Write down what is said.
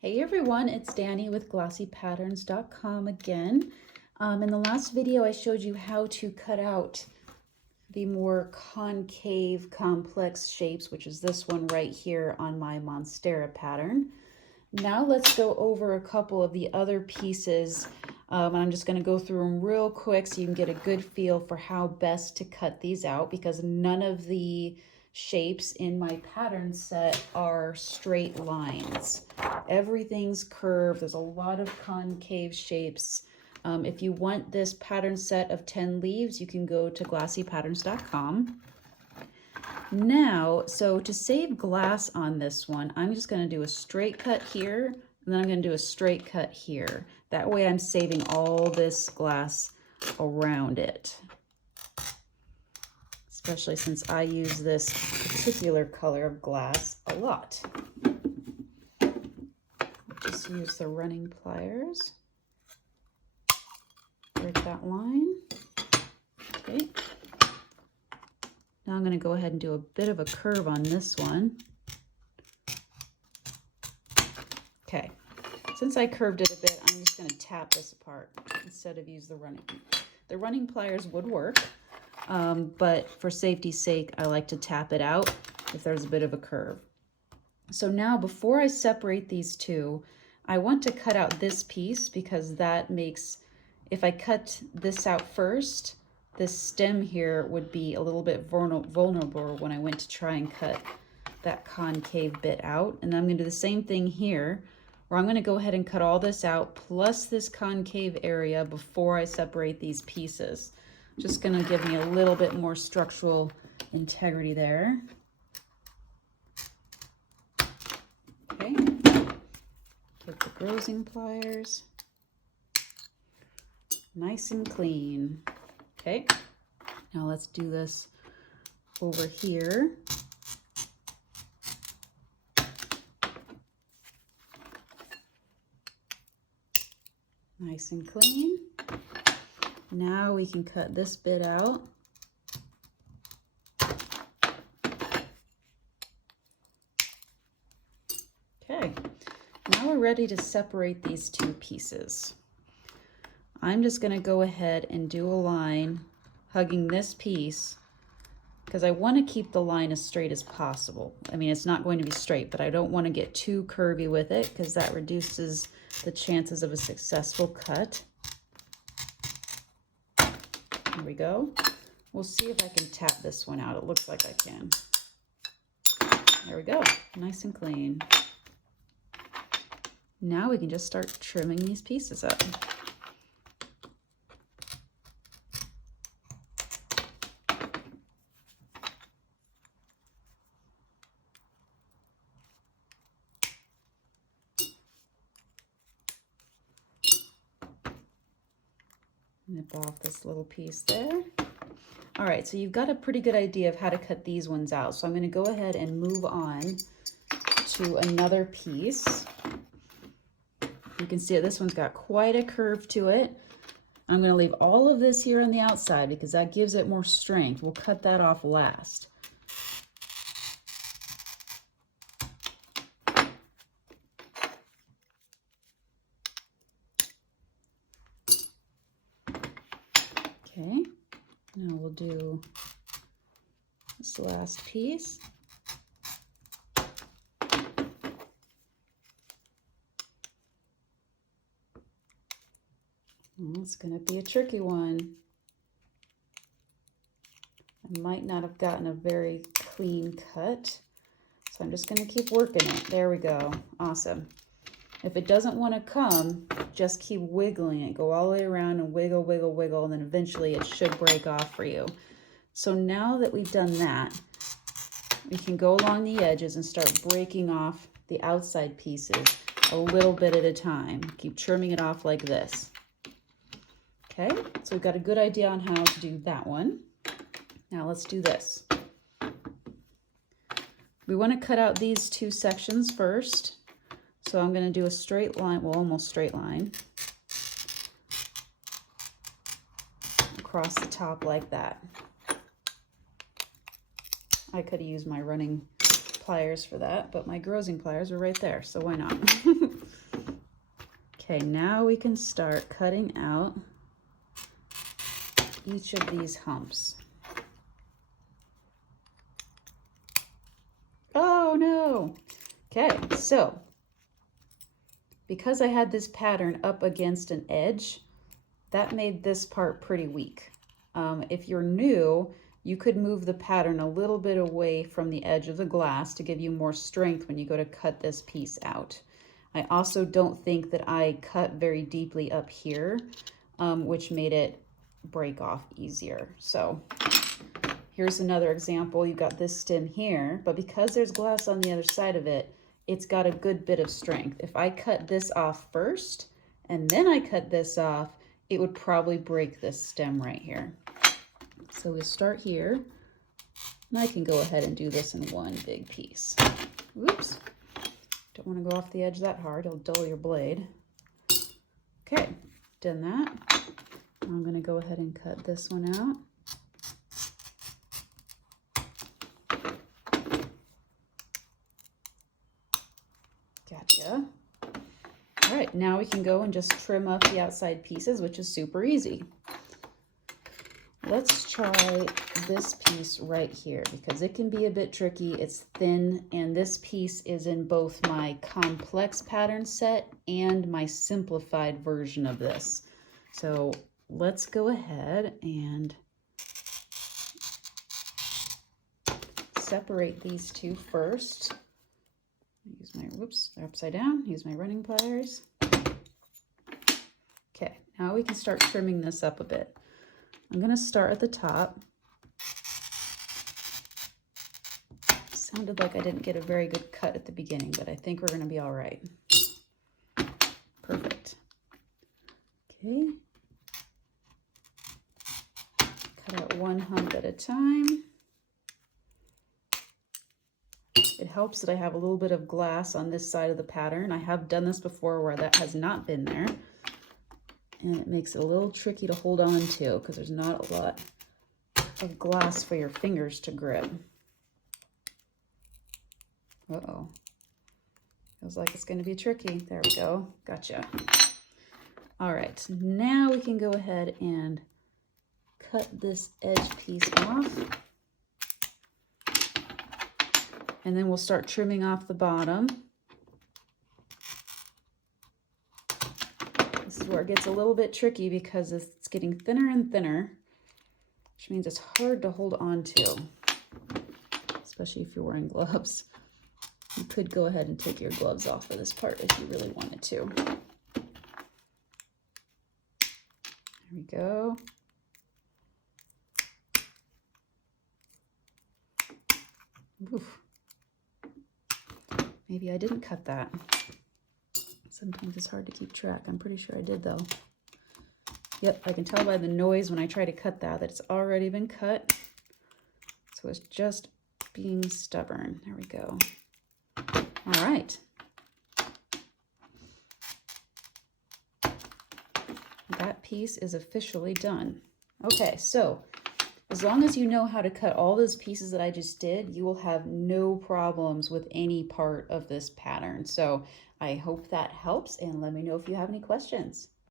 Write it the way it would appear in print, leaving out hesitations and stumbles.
Hey everyone, it's Danny with glossypatterns.com again. In the last video I showed you how to cut out the more concave complex shapes, which is this one right here on my Monstera pattern. Now let's go over a couple of the other pieces. I'm just going to go through them real quick so you can get a good feel for how best to cut these out, because none of the shapes in my pattern set are straight lines. Everything's curved. There's a lot of concave shapes. If you want this pattern set of 10 leaves, you can go to glossypatterns.com. Now, so to save glass on this one, I'm just going to do a straight cut here, and then I'm going to do a straight cut here. That way I'm saving all this glass around it, especially since I use this particular color of glass a lot. Just use the running pliers. Break that line. Okay. Now I'm going to go ahead and do a bit of a curve on this one. Okay. Since I curved it a bit, I'm just going to tap this apart instead of use the running. The running pliers would work, but for safety's sake, I like to tap it out if there's a bit of a curve. So now before I separate these two, I want to cut out this piece, because that makes, if I cut this out first, this stem here would be a little bit vulnerable when I went to try and cut that concave bit out. And I'm going to do the same thing here, where I'm going to go ahead and cut all this out plus this concave area before I separate these pieces. Just going to give me a little bit more structural integrity there. Okay. Get the grazing pliers. Nice and clean. Okay, now let's do this over here. Nice and clean. Now we can cut this bit out. Okay, now we're ready to separate these two pieces. I'm just going to go ahead and do a line hugging this piece, because I want to keep the line as straight as possible. I mean, it's not going to be straight, but I don't want to get too curvy with it, because that reduces the chances of a successful cut. There we go. We'll see if I can tap this one out. It looks like I can. There we go. Nice and clean. Now we can just start trimming these pieces up. Nip off this little piece there. All right, so you've got a pretty good idea of how to cut these ones out. So I'm going to go ahead and move on to another piece. You can see that this one's got quite a curve to it. I'm going to leave all of this here on the outside because that gives it more strength. We'll cut that off last. Okay, now we'll do this last piece. It's going to be a tricky one. I might not have gotten a very clean cut, so I'm just going to keep working it. There we go. Awesome. If it doesn't want to come, just keep wiggling it. Go all the way around and wiggle, wiggle, wiggle, and then eventually it should break off for you. So now that we've done that, we can go along the edges and start breaking off the outside pieces a little bit at a time. Keep trimming it off like this. Okay, so we've got a good idea on how to do that one. Now let's do this. We want to cut out these two sections first. So I'm going to do a straight line, well, almost straight line, across the top like that. I could have used my running pliers for that, but my grazing pliers are right there, so why not? Okay, now we can start cutting out each of these humps. Oh no! Okay, so because I had this pattern up against an edge, that made this part pretty weak. If you're new, you could move the pattern a little bit away from the edge of the glass to give you more strength when you go to cut this piece out. I also don't think that I cut very deeply up here, which made it break off easier. So here's another example. You've got this stem here, but because there's glass on the other side of it, it's got a good bit of strength. If I cut this off first and then I cut this off, it would probably break this stem right here. So we'll start here, and I can go ahead and do this in one big piece. Oops, don't want to go off the edge that hard, it'll dull your blade. Okay, done that. I'm going to go ahead and cut this one out. Gotcha. All right, now we can go and just trim up the outside pieces, which is super easy. Let's try this piece right here because it can be a bit tricky. It's thin, and this piece is in both my complex pattern set and my simplified version of this. So let's go ahead and separate these two first. Use my, whoops, they're upside down. Use my running pliers. Okay, now we can start trimming this up a bit. I'm going to start at the top. Sounded like I didn't get a very good cut at the beginning, but I think we're going to be all right. Perfect. Okay. Cut out one hump at a time. It helps that I have a little bit of glass on this side of the pattern. I have done this before where that has not been there. And it makes it a little tricky to hold on to because there's not a lot of glass for your fingers to grip. Uh-oh. Feels like it's going to be tricky. There we go. Gotcha. All right. Now we can go ahead and cut this edge piece off. And then we'll start trimming off the bottom. This is where it gets a little bit tricky because it's getting thinner and thinner, which means it's hard to hold on to, especially if you're wearing gloves. You could go ahead and take your gloves off for this part if you really wanted to. There we go. Oof. Maybe I didn't cut that. Sometimes it's hard to keep track. I'm pretty sure I did though. Yep, I can tell by the noise when I try to cut that it's already been cut. So it's just being stubborn. There we go. All right. That piece is officially done. Okay, so as long as you know how to cut all those pieces that I just did, you will have no problems with any part of this pattern. So I hope that helps, and let me know if you have any questions.